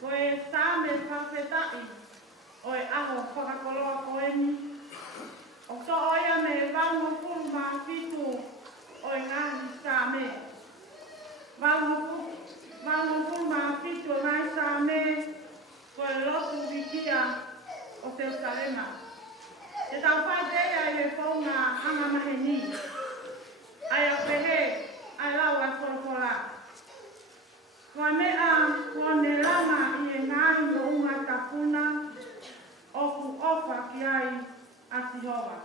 Koe tā me whawhetai, o e aho whakakoloa koeni. O so oia me wauno pulu mā whitu o e ngahi sā me. Wauno pulu mā whitu o ngai sā me, koe lotu wikia o te utarema. E tau whaitea i e whaunga hanga mahe ni. Ai a pehe, ai lau ai whorokora. Kua mea, kua ne lama i e ngāi o unga tapuna, oku ofa ki ai a Tihoa.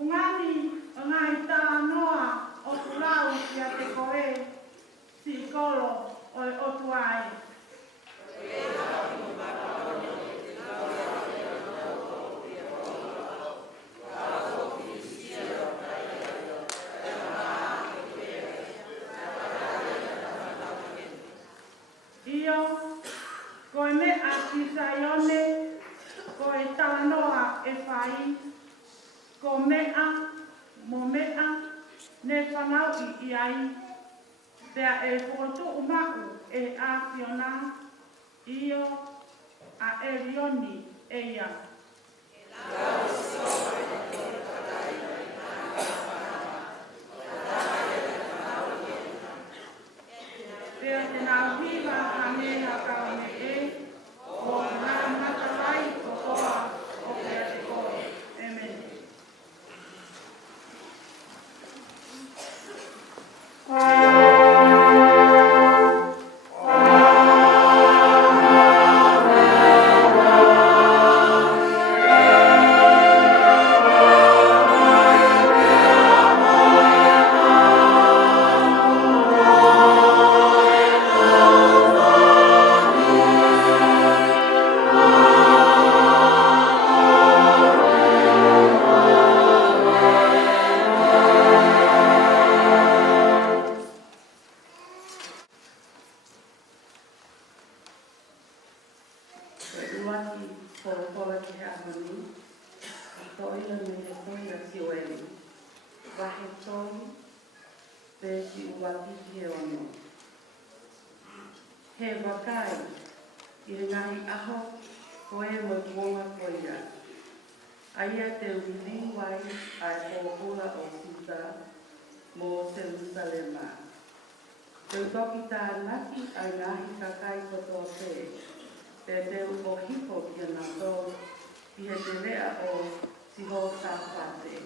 Ungani o ngai tā noa o kurau ki a te koe, si kolo o e otu ai. Io, koe mea ki Saione, koe tānoa e whai, ko mea, mo mea, ne whanau i ai, pea e whotu umaku e a Fiona, io, a Elioni e ia. Pea te nā hiwa a mea kaone e, o nā matawai o koa o pea te koe. Amen. He wakai, i ngahi aho, koe mo tuonga koia. Aia te wili wai ai o ula o Sita, mo Jerusalema. Te toki tā naki ai ngahi kakai koto te, te teu o hipo ki ana tō, i he te rea o siho tā whate,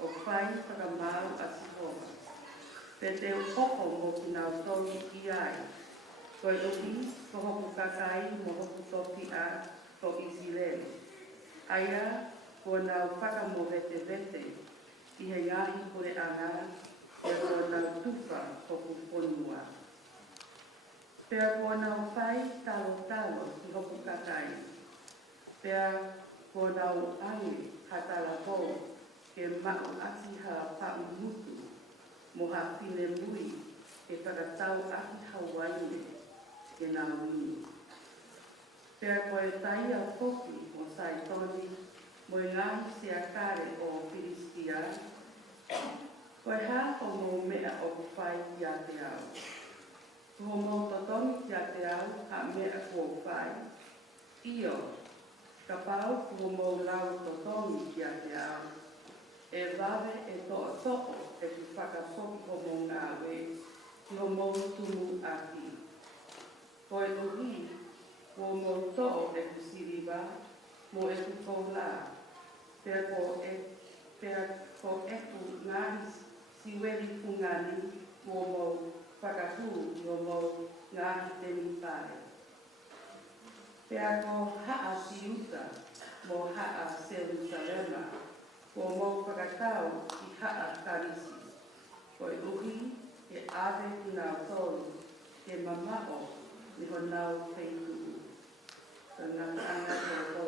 o whai whakamau a sihoa. Te teu hoko mo ki nau tongi ki ai, koe uki, ko hoku kakai mo hoku toki a ko Isilele. Aia, ko nau whakamohete vete, i he ngahi kore ana, e ko nau tuwha hoku ponua. Pea ko nau whai talo ki hoku kakai. Pea ko nau ange hatala ho, ke mau ati ha pa'u mutu, mo ha pine mui, e whakatau ahi Hawaii. Ke nā muni. Pea koe tai au toki o Saitoni, mo i ngahi sea kare o Piristia, koe hako mo mea o kuwhai ki a te au. Ko mo totongi ki a te au, ha mea ko whai. Io, ka pau ko mo lau totongi ki a te au. E wawe e toa toko e ku whakasoki ko mo ngā we, ki ho mo tumu aki. Koe uhi, ko mo to'o e ku siriwa, mo e ku koula. Pea ko e ku ngāhi siweri pungani, ko mo whakahu, ko mo ngāhi teni pare. Pea ko haa siuta, mo haa Jerusalema, ko mo whakatau ki haa karisi. Koe uhi, e ave ki ngā tolu, ke mamao, ni ho nau peitu. Tana anga ko